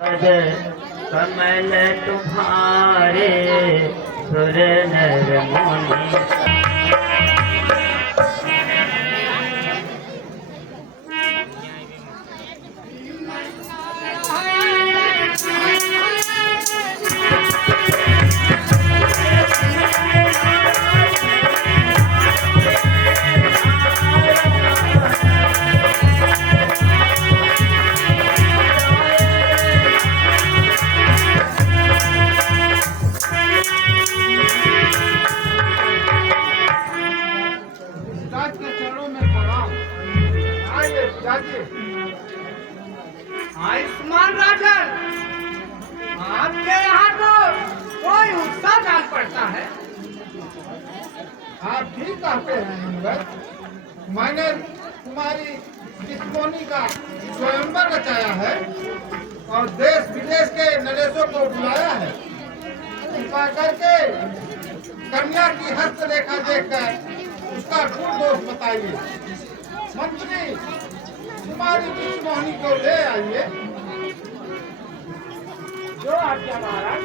कमल तुम्हारे सुर नर मुनि। आयुष्मान राजन, आपके यहाँ तो कोई उत्साह जान पड़ता है। आप ठीक कहते हैं नंबर। मैंने तुम्हारी किस्मोनी का स्वयंवर रचाया है और देश विदेश के नरेशों को बुलाया है। कृपा करके कन्या की हस्तरेखा देखकर उसका गुण दोष बताइए। मंत्री, तुम्हारी किस्मोनी को ले आइए। जो आज्ञा महाराज।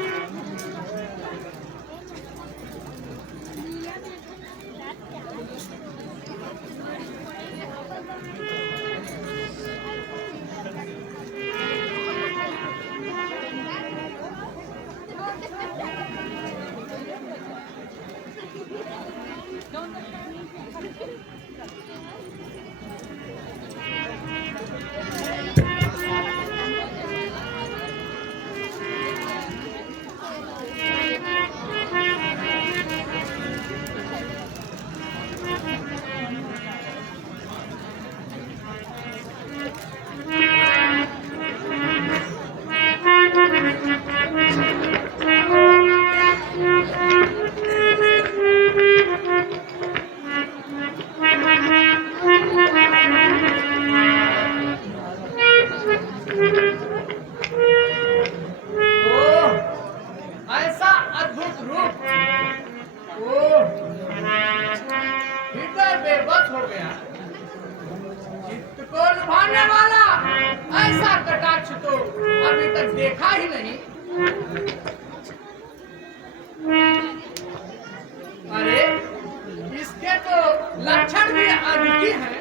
बेबस हो गया। चित्त को लुभाने वाला ऐसा कटाक्ष तो अभी तक देखा ही नहीं। अरे इसके तो लक्षण भी अद्वितीय हैं।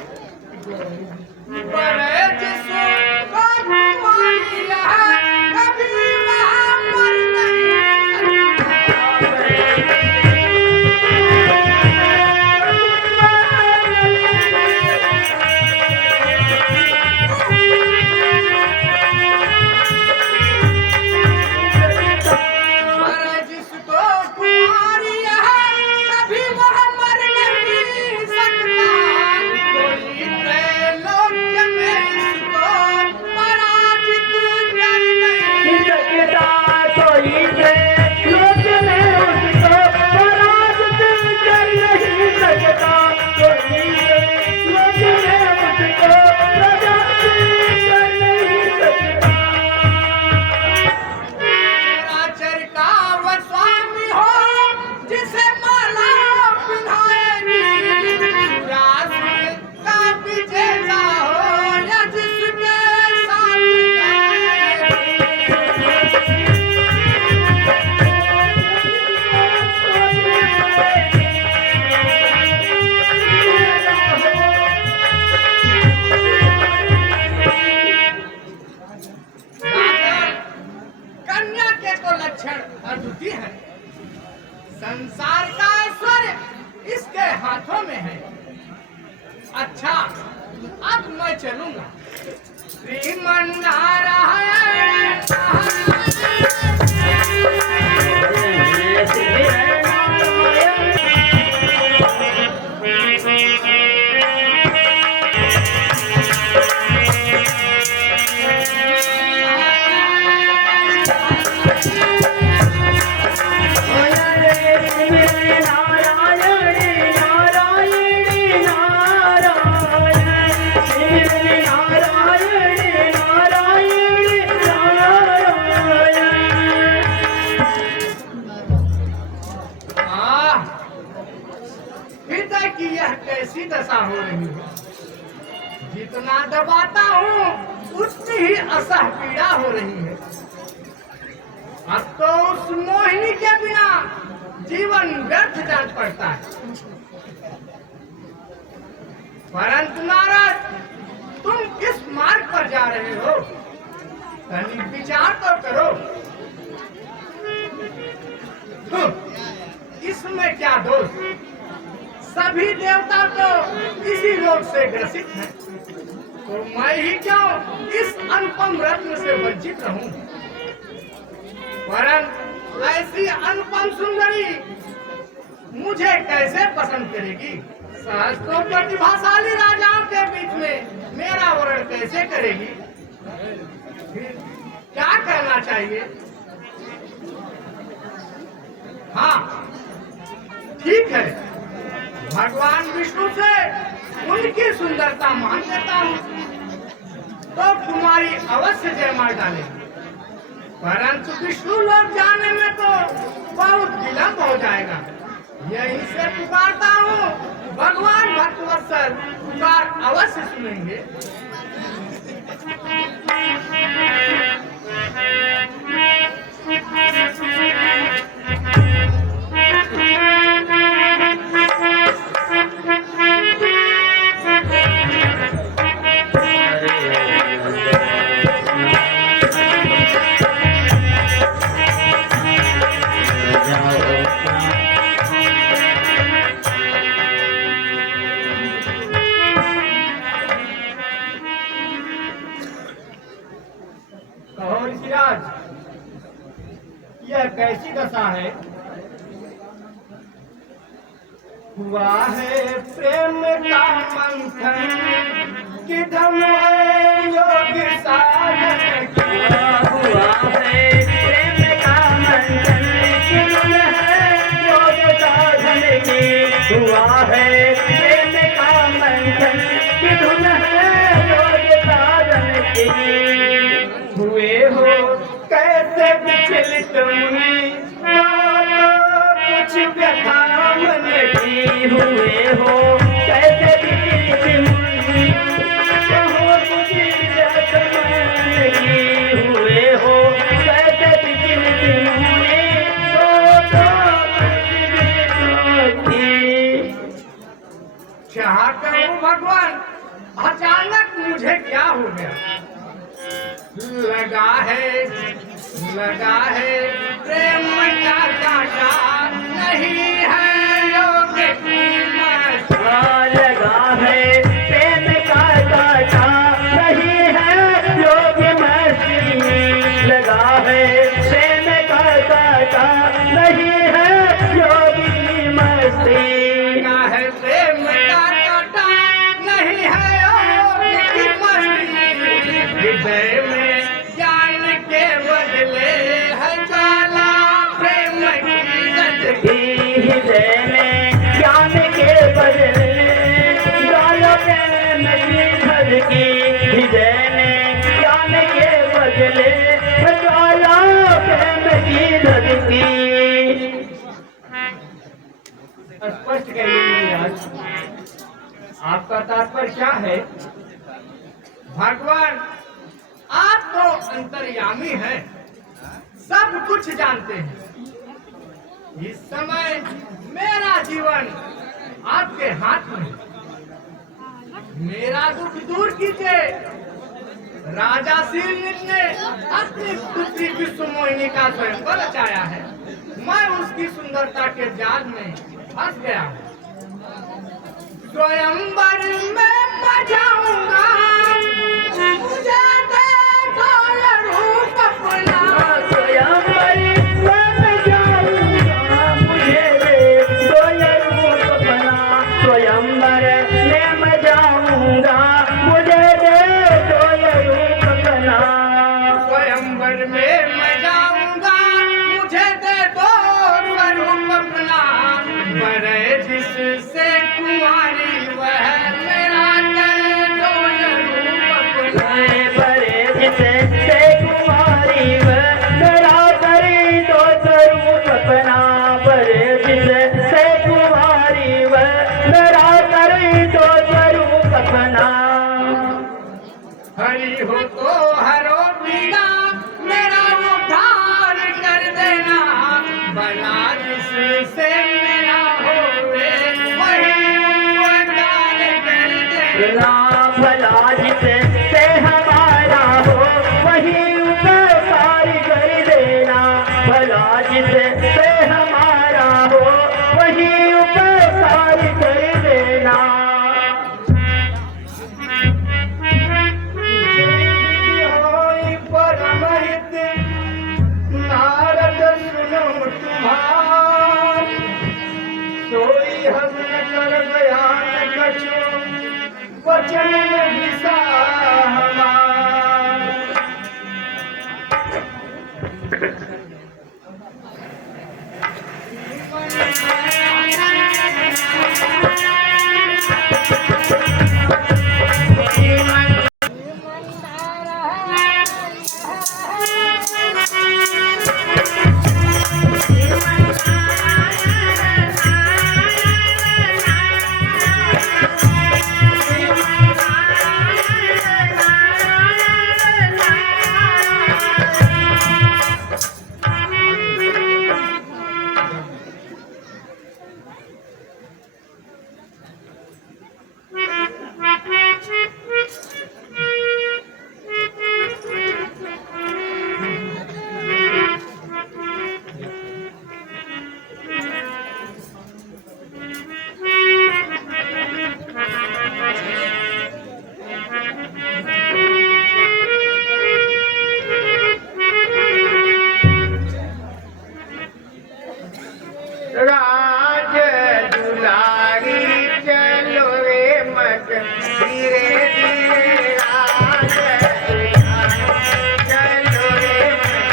अद्वितीय है। संसार का ऐश्वर्य इसके हाथों में है। अच्छा, अब मैं चलूंगा। की यह कैसी दशा हो रही है। जितना दबाता हूँ उतनी ही असह पीड़ा हो रही है। अब तो उस मोहिनी के बिना जीवन व्यर्थ जान पड़ता है। परंतु नारद, तुम किस मार्ग पर जा रहे हो? कहीं विचार तो करो। इसमें क्या दोष? सभी देवता तो इसी रोग से ग्रसित हैं, तो मैं ही क्यों इस अनुपम रत्न से वंचित रहूं? परंतु ऐसी अनुपम सुंदरी मुझे कैसे पसंद करेगी? सहस्त्रों प्रतिभाशाली राजाओं के बीच में मेरा वर्ण कैसे करेगी? फिर क्या करना चाहिए? हाँ, ठीक है, भगवान विष्णु से उनकी सुंदरता मान लेता हूँ, तो तुम्हारी अवश्य जयमाल डालेगी। परंतु विष्णु लोग जाने में तो बहुत विलंब हो जाएगा। यहीं से पुकारता हूँ, भगवान भक्तवत्सल पुकार अवश्य सुनेंगे। यह कैसी दशा है? हुआ है प्रेम का मंथन, किधम है योग साधन किया। हुआ है प्रेम का मंथन, किधम है योग साधन की। हुआ है प्रेम का मंथन, किधम है योग साधन की। हुए हो कैसे विचलित मुनि, कुछ व्यथा मन की। हुए हो कैसे विचलित मुनि, कहो कुछ व्यथा मन की। हुए हो कैसे विचलित मुनि, चाह करो भगवान, अचानक मुझे क्या हो गया? लगा है प्रेम का कांटा, नहीं है योग की मस्त। लगा है प्रेम का कांटा, नहीं है योग मस्ती। लगा है प्रेम का कांटा, नहीं है योगी मस्ती। लगा है प्रेम का कांटा, नहीं है योग की मस्ती। हृदय में ज्ञान के बदले है ज्वाला प्रेम की गंदगी। हृदय में ज्ञान के बदले ज्वाला प्रेम की धधकी। हृदय में ज्ञान के बदले ज्वाला प्रेम की धधकी। स्पष्ट करिए आज, आपका तात्पर्य क्या है? भगवान, आप तो अंतर्यामी हैं, सब कुछ जानते हैं। इस समय मेरा जीवन आपके हाथ में है। मेरा दुख दूर कीजिए। राजा शीलनित ने अपनी पुत्री विश्वमोहिनी का स्वयंवर रचाया है। मैं उसकी सुंदरता के जाल में फंस गया हूँ। स्वयंवर में बजाऊंगा, मुझे देखो ये रूप अपना। स्वयंवर में बजाऊंगा, मुझे देखो ये रूप अपना। स्वयंवर में बजाऊंगा, मुझे देखो ये रूप अपना। स्वयंवर में मैं जाऊंगा, मुझे दे दो स्वरूप अपना। बड़े जिससे कुमारी वह मेरा कर दो ये रूप अपना। बड़े जिससे कुमारी वह मेरा कर दो स्वरूप अपना। बड़े जिससे कुमारी वह मेरा कर दो स्वरूप अपना। हरि हो तो हरो पीड़ा, मेरा उद्धार जन्म विसा हमार। राज दुलारी चलो रे मत धीरे धीरे राज दुलारी चलो रे मत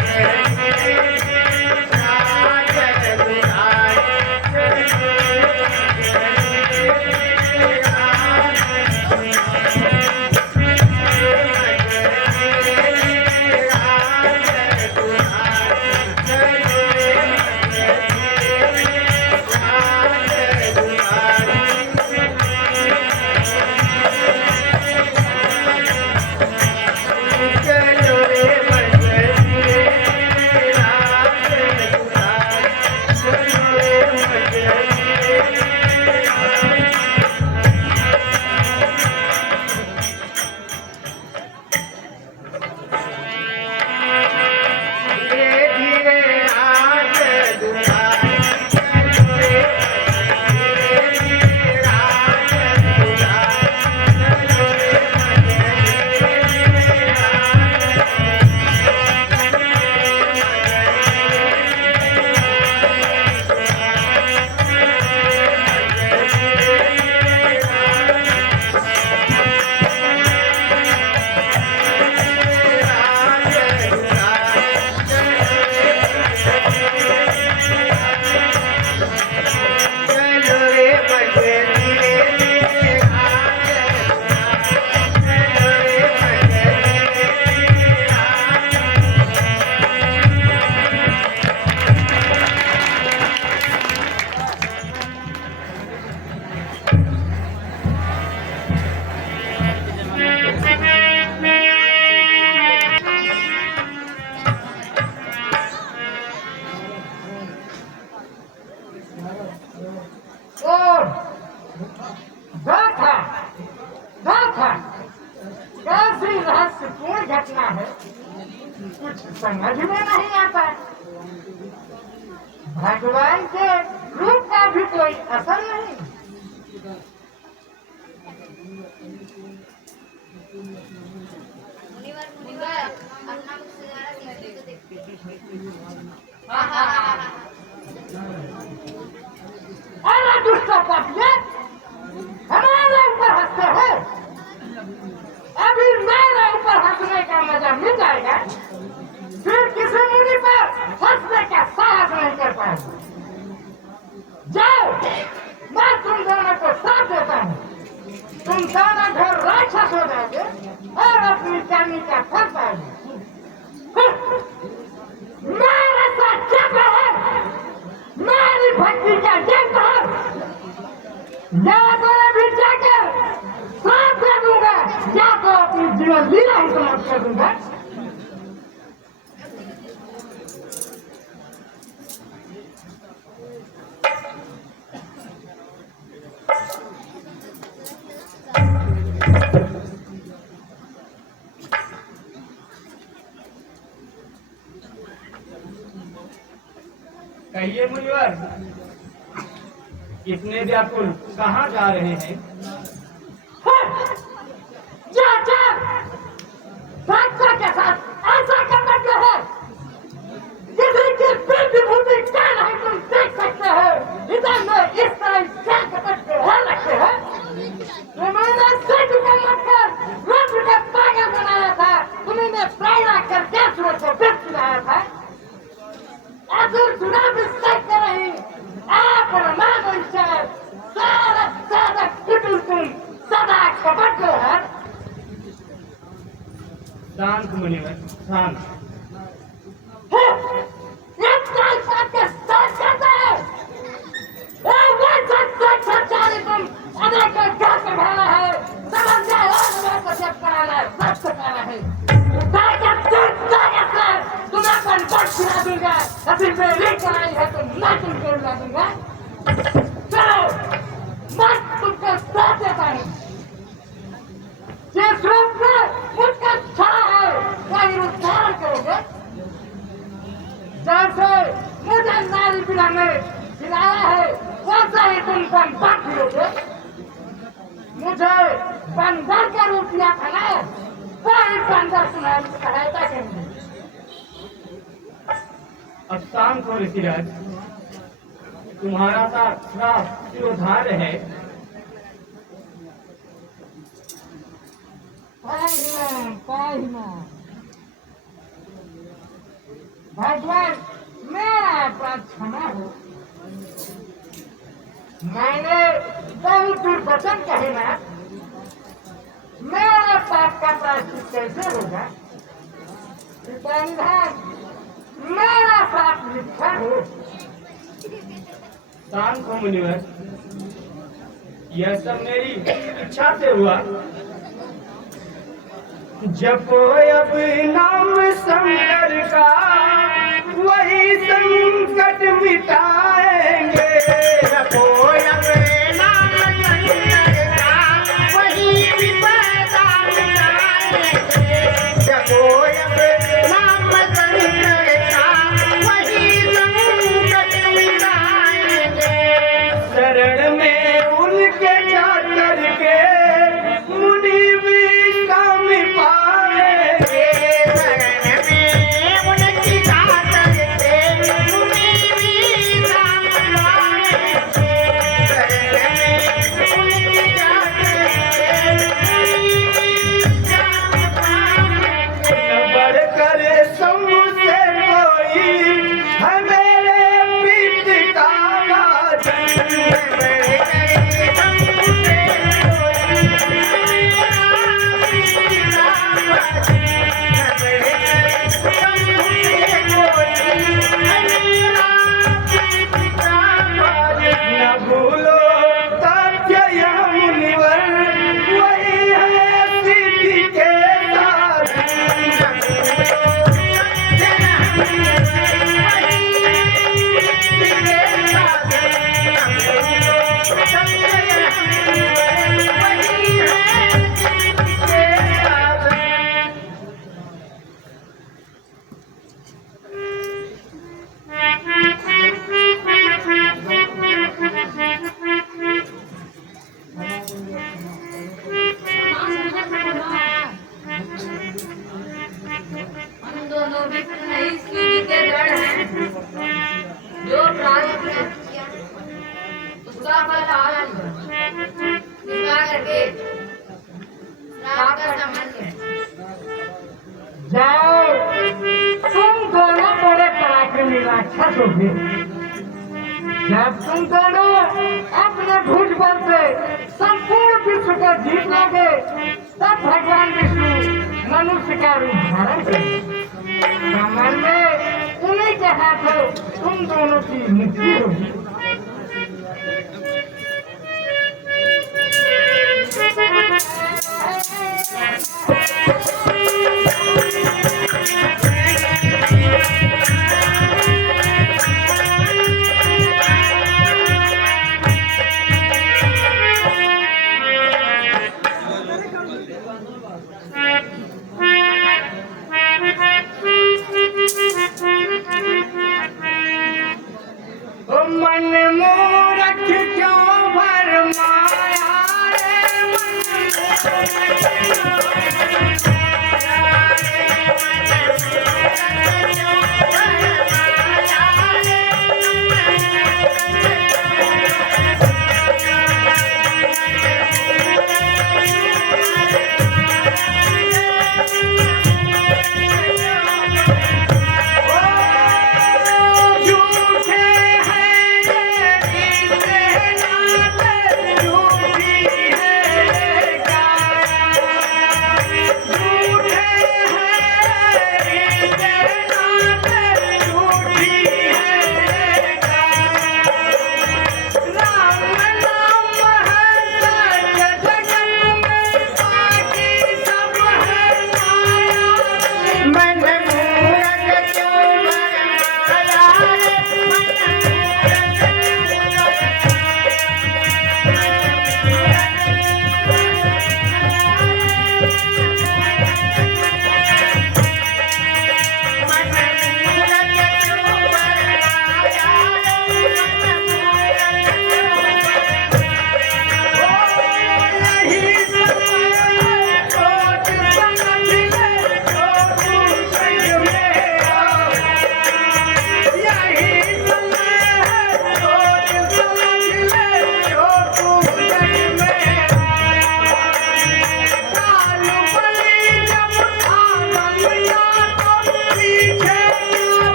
धीरे धीरे राज दुलारी चलो रे और देखा देखा कैसी रहस्यपूर्ण घटना है, कुछ समझ में नहीं आता। भगवान के रूप का भी कोई असर नहीं। अरे दुष्ट पापिये, हमारे ऊपर हंसते हो। अभी मेरे ऊपर हंसने का मजा मिल जाएगा, फिर किसी मुनि पर हंसने का साहस नहीं कर पाएगा। जाओ, मैं तुम दोनों को साथ देता हूँ। तुम दोनों घर राक्षस हो जाओगे और अपनी करनी का फल पाओगे। मेरे साथ क्या है? मेरी भक्ति का जंग है। या तो अभी जाकर साथ दे दूंगा, या तो अपनी जीवन लीला ही समाप्त कर दूंगा। कहिए मुनिवर, इतने व्याकुल कहाँ जा रहे हैं? जा जा, भक्तों के साथ ऐसा करना क्या है? किसी की पेट विभूति क्या नहीं तुम देख सकते हो। इधर में इस तरह क्या कपट के रखते हैं। तुम्हारा सिर को असुर चुनाव सकते नहीं आप रमान सारा सारा कुटुल तुम सदा कपट लो है शांत मुनिवर शांत। एक साल साथ के साथ करते हैं वो सच्चाई तुम अदर का क्या करना है समझ जाए और को सब कराना है सब कराना है तुम्हें अपन बच खिला दूंगा अभी मेरी कराई है तो मैं तुमको उड़ा दूंगा चलो मैं तुमको साथ देता हूँ जिस रूप में मुझका छा है वही रूप धारण करोगे जैसे मुझे नारी पिला में खिलाया है वैसा ही तुम बंदर खिलोगे मुझे बंदर का रूप दिया था ना वही बंदर तुम्हारी सहायता करेंगे। अब शांत हो ऋषिराज, तुम्हारा सा श्राप शिरोधार्य है। भगवान मेरा अपराध क्षमा हो मैंने बहुत दुर्वचन कहे ना मेरे पाप का प्रायश्चित कैसे होगा बंधन मेरा पाप लिखा हो शांत हो मुनिवर, यह सब मेरी इच्छा से हुआ। जपो अब नाम शंकर का वही संकट मिटाएंगे। जपो अब नाम शंकर का वही विपदा मिटाएंगे। जपो अब नाम शंकर का वही संकट मिटाएंगे। शरण में उनके जाकर के मुनि भी काम पाएंगे। शरण में उनकी जाकर के मुनि भी काम पाएंगे। शरण में उनकी जाकर के मुनि भी काम पाएंगे। बढ़ कर सबसे कोई है मेरे पिता का जन्म। जाओ तुम दोनों बड़े पराक्रमी राक्षस हो गए। जब तुम दोनों अपने भुज बल से संपूर्ण विश्व को जीत लोगे तब भगवान विष्णु मनुष्य का रूप धारण करेंगे। कमल में उन्हीं के हाथों तुम दोनों की मुक्ति होगी।